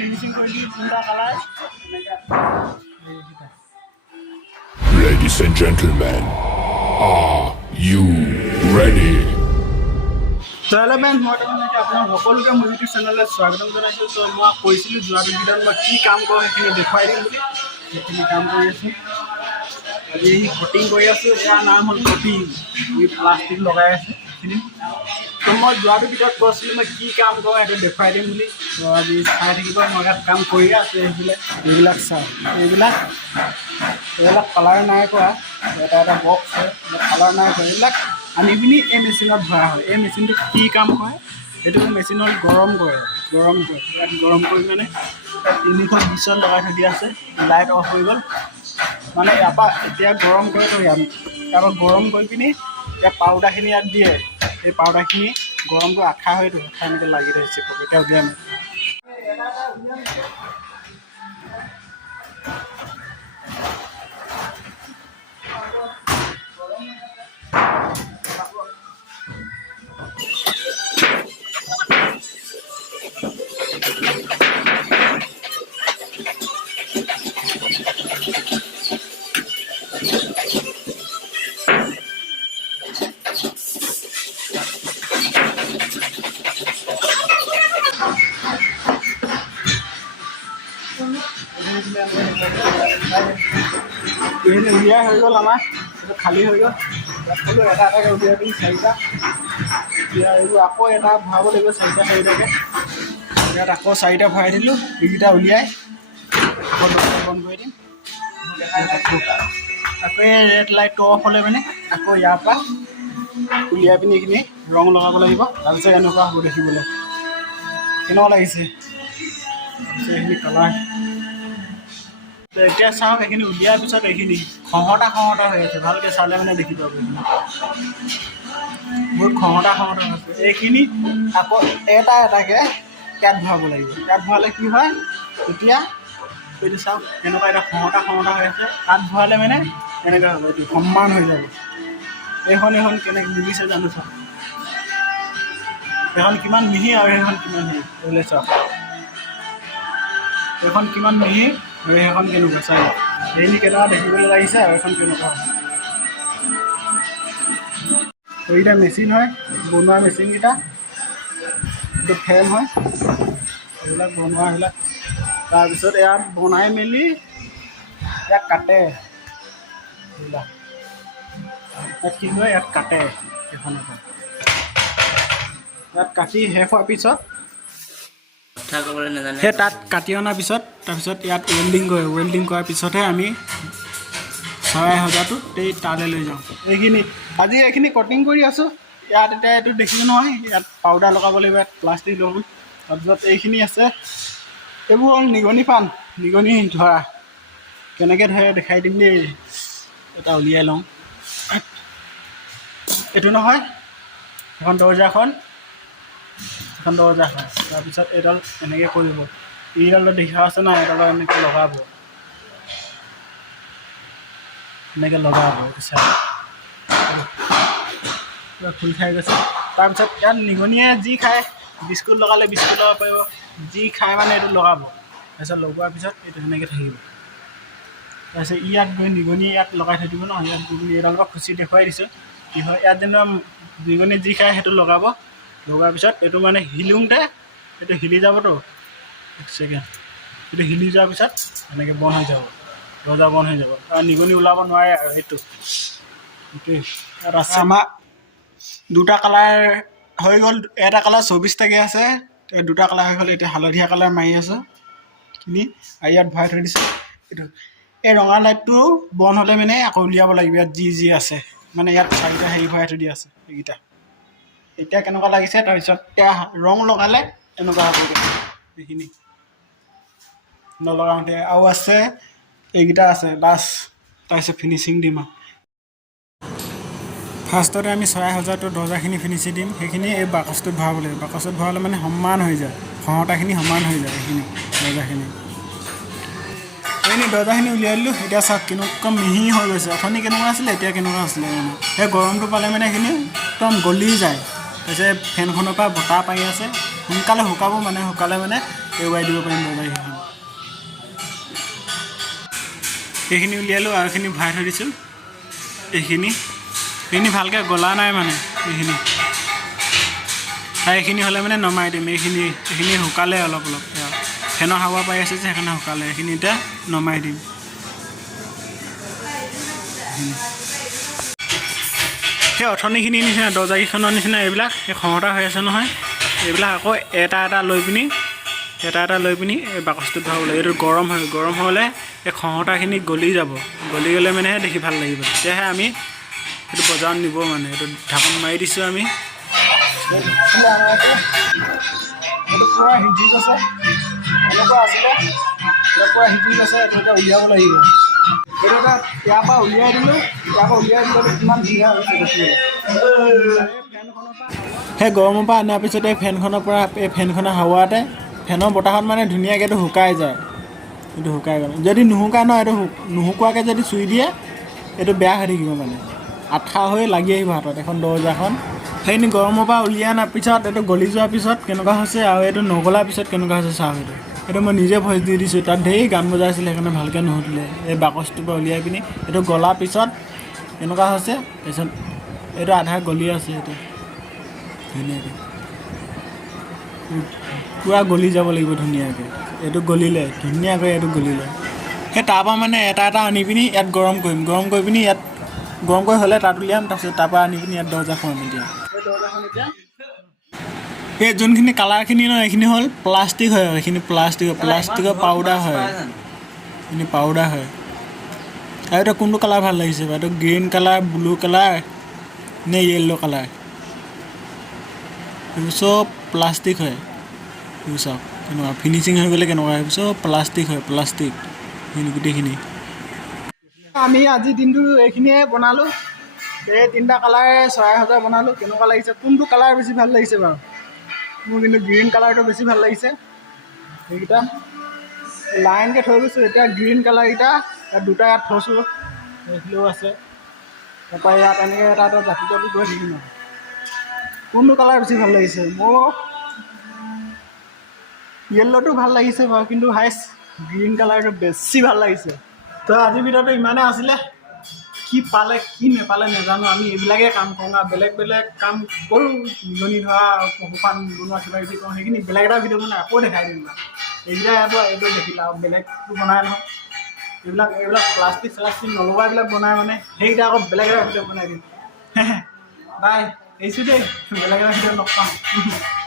Finishing কৰি দি দুটা colour Ladies and gentlemen, are you ready? Hello man, মই আপোনালোকে আপোনাৰ সকলোকে মোৰ ইউটিউব চেনেললৈ স্বাগতম জনাইছোঁ। তো মই কৈছিলোঁ যোৱাটো ভিডিঅ'ত মই কি কাম কৰোঁ সেইখিনি দেখুৱাই দিম বুলি, সেইখিনি কাম কৰি আছোঁ। আজি কটিং কৰি আছোঁ, ইয়াৰ নাম হ'ল কটিং। প্লাষ্টিক লগাই আছোঁ সেইখিনি। তো মই যোৱাটো ভিডিঅ'ত কৈছিলোঁ মই কি কাম কৰোঁ সেইটো দেখুৱাই দিম বুলি। তো আজি চাই থাকিব, মই ইয়াত কাম কৰিয়ে আছোঁ। এইবিলাক চাওঁ, এইবিলাক কালাৰ নাই কৰা, এটা বক্স হয়, কালাৰ নাই কৰা, এইবিলাক আনি পিনি এই মেচিনত ভৰা হয়। এই মেচিনটো কি কাম কৰে, সেইটো মেচিনত গৰম কৰে, ইয়াত গৰম কৰি মানে 320 লগাই থৈ দিয়া আছে। লাইট অফ হৈ গ'ল মানে ইয়াৰ পৰা এতিয়া গৰম কৰে থৈ ইয়াৰ পৰা গৰম কৰি পিনি এতিয়া পাউডাৰখিনি ইয়াত দিয়ে। এই পাউডাৰখিনি গৰমটো আঠা হয়তো, আঠা এনেকৈ লাগি থাকিছে এতিয়া উলিয়াম। এইখিনি উলিয়াই হৈ গ'ল, আমাৰ এইটো খালী হৈ গ'ল। ইয়াত ক'লোঁ এটা এটাকৈ উলিয়াই দিম, চাৰিটা। এতিয়া এইবোৰ আকৌ এটা ভৰাব লাগিব, চাৰিটাকৈ। ইয়াত আকৌ চাৰিটা ভৰাই দিলোঁ, এইকেইটা উলিয়াই আকৌ দৰজা বন্ধ কৰি দিম। আকৌ এই ৰেড লাইটটো অফ হ'লে মানে আকৌ ইয়াৰ পৰা উলিয়াই পিনি এইখিনি ৰং লগাব লাগিব। তাৰপিছত এনেকুৱা হ'ব দেখিবলৈ। কেনেকুৱা লাগিছে? তাৰপিছত এইখিনি কালাৰ এতিয়া চাওক, এইখিনি উলিয়াৰ পিছত এইখিনি খহটা হৈ আছে। ভালকৈ চালে মানে দেখি পাব, বহুত খহটা হৈছে। এইখিনি আকৌ এটা এটাকৈ ইয়াত ভৰাব লাগিব। ইয়াত ভৰালে কি হয়, তেতিয়া এইটো চাওক এনেকুৱা এটা খহটা হৈ আছে। তাত ভৰালে মানে এনেকুৱা হ'ব, এইটো সমান হৈ যাব। এইখন কেনেকৈ বুজিছে জানো চাওক, এইখন কিমান মিহি আৰু সেইখন কিমান হেৰি কৰিলে চাওক। এইখন কিমান মিহি আৰু সেইখন কেনেকুৱা চাই, এইখিনি কেনেকুৱা দেখিবলৈ লাগিছে আৰু এইখন কেনেকুৱা হয়। এইকেইটা মেচিন হয়, বনোৱা মেচিনকেইটা। এইটো ফ্ৰেম হয়, এইবিলাক বনোৱা সেইবিলাক। তাৰপিছত ইয়াত বনাই মেলি ইয়াত কাটে, এইবিলাক ইয়াত কি হয়, ইয়াত কাটে। এইখনৰ পৰা ইয়াত কাটি শেষ হোৱাৰ পিছত সেই তাত কাটি অনাৰ পিছত তাৰপিছত ইয়াত ৱেল্ডিং কৰে। ৱেল্ডিং কৰাৰ পিছতহে আমি 6500টো তালৈ লৈ যাওঁ। আজি এইখিনি কটিং কৰি আছোঁ। ইয়াত এতিয়া এইটো দেখিছোঁ নহয়, ইয়াত পাউডাৰ লগাব লাগিব, ইয়াত প্লাষ্টিক লগাম। তাৰপিছত এইখিনি আছে, এইবোৰ হ'ল নিগনি ধৰা। কেনেকৈ ধৰে দেখাই দিম দেই। এটা উলিয়াই লওঁ, এইটো নহয়, এখন দৰ্জা হয়। তাৰপিছত এইডাল এনেকৈ কৰিব, এইডালত দেখা আছে না, এইডালত এনেকৈ লগাব, এইটো চাই পুৰা খোল খাই গৈছে। তাৰপিছত ইয়াত নিগনিয়ে যি খায়, বিস্কুট লগালে বিস্কুট লগাব পাৰিব, যি খায় মানে এইটো লগাব। তাৰপিছত লগোৱাৰ পিছত এইটো সেনেকৈ থাকিব। তাৰপিছত ইয়াত গৈ নিগনিয়ে ইয়াত লগাই থৈ দিব ন। ইয়াত এইডালৰ পৰা খুচি দেখুৱাই দিছোঁ কি হয়। ইয়াত যেনিবা নিগনিয়ে যি খায় সেইটো লগাব। লগোৱাৰ পিছত এইটো মানে হিলোঁতে এইটো হিলি যাবতো, এক ছেকেণ্ড, এইটো হিলি যোৱাৰ পিছত এনেকৈ বন্ধ হৈ যাব, দৰ্জা বন্ধ হৈ যাব আৰু নিগনি ওলাব নোৱাৰে। আৰু সেইটোৱে ইয়াত আছে। আমাৰ দুটা কালাৰ হৈ গ'ল, এটা কালাৰ 24 টাকৈ আছে, দুটা কালাৰ হৈ গ'ল। এতিয়া হালধীয়া কালাৰ মাৰি আছোঁ কিনি, আৰু ইয়াত ভৰাই থৈ দিছোঁ। এইটো এই ৰঙা লাইটটো বন্ধ হ'লে মানে আকৌ উলিয়াব লাগিব। ইয়াত যি আছে মানে ইয়াত চাৰিটা হেৰি ভৰাই থৈ দিয়া আছে, এইকেইটা। এতিয়া কেনেকুৱা লাগিছে, তাৰপিছত এতিয়া ৰং লগালে এনেকুৱা হ'ব। এইখিনি নলগাওঁতে আৰু আছে, এইকেইটা আছে লাষ্ট, তাৰপিছত ফিনিচিং দিম। আৰু ফাৰ্ষ্টতে আমি 6500টো দৰ্জাখিনি ফিনিচিং দিম। সেইখিনি এই বাকচটোত ভৰাব লাগিব। বাকচটোত ভৰালে মানে সমান হৈ যায়, খহটাখিনি সমান হৈ যায়। এইখিনি দৰ্জাখিনি উলিয়াই দিলোঁ। এতিয়া চাওক কেনেকুৱা মিহি হৈ গৈছে। অথনি কেনেকুৱা আছিলে, এতিয়া কেনেকুৱা আছিলে। মানে সেই গৰমটো পালে মানে এইখিনি একদম গলি যায়। তাৰপিছত ফেনখনৰ পৰা বতাহ পাৰি আছে, সোনকালে শুকাব। শুকালে মানে এৰুৱাই দিব পাৰিম দৰ্জা কেইখন এইখিনি উলিয়ালোঁ আৰু এইখিনি ভৰাই থৈ দিছোঁ এইখিনি ভালকৈ গলা নাই মানে এইখিনি আৰু এইখিনি হ'লে মানে নমাই দিম এইখিনি শুকালে অলপ ফেনৰ হাৱা পাই আছে যে সেইকাৰণে শুকালে এইখিনি এতিয়া নমাই দিম সেই অথনিখিনিৰ নিচিনা দৰ্জাকেইখনৰ নিচিনা এইবিলাক সেই খহটা হৈ আছে নহয় এইবিলাক আকৌ এটা লৈ পিনি এই বাকচটোত ভৰাব লাগে এইটো গৰম হ'লে এই খহটাখিনি গলি যাব গলি গ'লে মানেহে দেখি ভাল লাগিব তেতিয়াহে আমি এইটো বজাৰত নিব মানে এইটো ঢাকন মাৰি দিছোঁ আমি পূৰা সিজি গৈছে এনেকুৱা আছিলে পূৰা সিজি গৈছে এইটো এতিয়া উলিয়াব লাগিব এইটো এটা ইয়াৰ পৰা উলিয়াই দিলোঁ কিমান ধুনীয়া হৈছে দেখিবলৈ সেই গৰমৰ পৰা অনাৰ পিছতে ফেনখনৰ পৰা এই ফেনখনৰ হাৱাতে ফেনৰ বতাহত মানে ধুনীয়াকৈ এইটো শুকাই যায় এইটো শুকাই গ'ল যদি নুশুকাই ন এইটো নুশুকুৱাকৈ যদি চুই দিয়ে এইটো বেয়া হৈ থাকিব মানে আঠা হৈ লাগি আহিব হাতত এখন দৰ্জাখন সেইখিনি গৰমৰ পৰা উলিয়াই অনাৰ পিছত এইটো গলি যোৱাৰ পিছত কেনেকুৱা হৈছে আৰু এইটো নগলাৰ পিছত কেনেকুৱা হৈছে চাওক এইটো মই নিজে ভইচ দি দিছোঁ তাত ঢেৰ গান বজাইছিলে সেইকাৰণে ভালকৈ নুশুধিলে এই বাকচটোৰ পৰা উলিয়াই পিনি এইটো গলাৰ পিছত এনেকুৱা হৈছে তাৰপিছত এইটো আধা গলি আছে এইটো ধুনীয়াকৈ পূৰা গলি যাব লাগিব ধুনীয়াকৈ এইটো গলিলে ধুনীয়াকৈ এইটো গলিলে সেই তাৰপৰা মানে এটা আনি পিনি ইয়াত গৰম কৰি পিনি ইয়াত গৰম কৰি হ'লে তাত উলিয়াম তাৰপিছত তাৰপৰা আনি পিনি ইয়াত দৰ্জা খুৱাম এতিয়া এই যোনখিনি কালাৰখিনি ন এইখিনি হ'ল প্লাষ্টিক হয় এইখিনি প্লাষ্টিকৰ পাউডাৰ হয় এইখিনি পাউডাৰ হয় আৰু এইটো কোনটো কালাৰ ভাল লাগিছে বাৰু এইটো গ্ৰীণ কালাৰ ব্লু কালাৰ নে য়েল্ল' কালাৰ এইবোৰ চব প্লাষ্টিক হয় এইবোৰ চাওক কেনেকুৱা ফিনিচিং হৈ গ'লে কেনেকুৱা এইবোৰ চব প্লাষ্টিক এইখিনি গোটেইখিনি আমি আজিৰ দিনটো এইখিনিয়ে বনালোঁ এই তিনিটা কালাৰে চৰাই সজা বনালোঁ কেনেকুৱা লাগিছে কোনটো কালাৰ বেছি ভাল লাগিছে বাৰু মোৰ কিন্তু গ্ৰীণ কালাৰটো বেছি ভাল লাগিছে এইকেইটা লাইনকৈ থৈ গৈছোঁ এতিয়া গ্ৰীণ কালাৰকেইটা দুটা ইয়াত থৈছোঁ এইফালেও আছে তাৰপৰা ইয়াত এনেকৈ এটা জাপি গৈ থাকিম আৰু কোনটো কালাৰ বেছি ভাল লাগিছে মোৰ য়েল্ল'টো ভাল লাগিছে বাৰু কিন্তু হাইষ্ট গ্ৰীণ কালাৰটো বেছি ভাল লাগিছে তো আজিৰ ভিডিঅ'টো ইমানেই আছিলে কি পালে কি নেপালে নাজানো আমি এইবিলাকে কাম কৰোঁ আৰু বেলেগ কাম কৰোঁ নিগনি ধৰা পশুপালন বনোৱা কিবা কিবি কৰোঁ সেইখিনি বেলেগ এটা ভিডিঅ' বনাই আকৌ দেখাই দিম বাৰু এইকেইটা এইটো দেখিলা আৰু বেলেগটো বনাই নহয় এইবিলাক প্লাষ্টিক নলগা এইবিলাক বনাই মানে সেইকেইটা আকৌ বেলেগ এটা ভিডিঅ' বনাই দিম বাই এইছোঁ দেই বেলেগ এটা ভিডিঅ' লগ পাম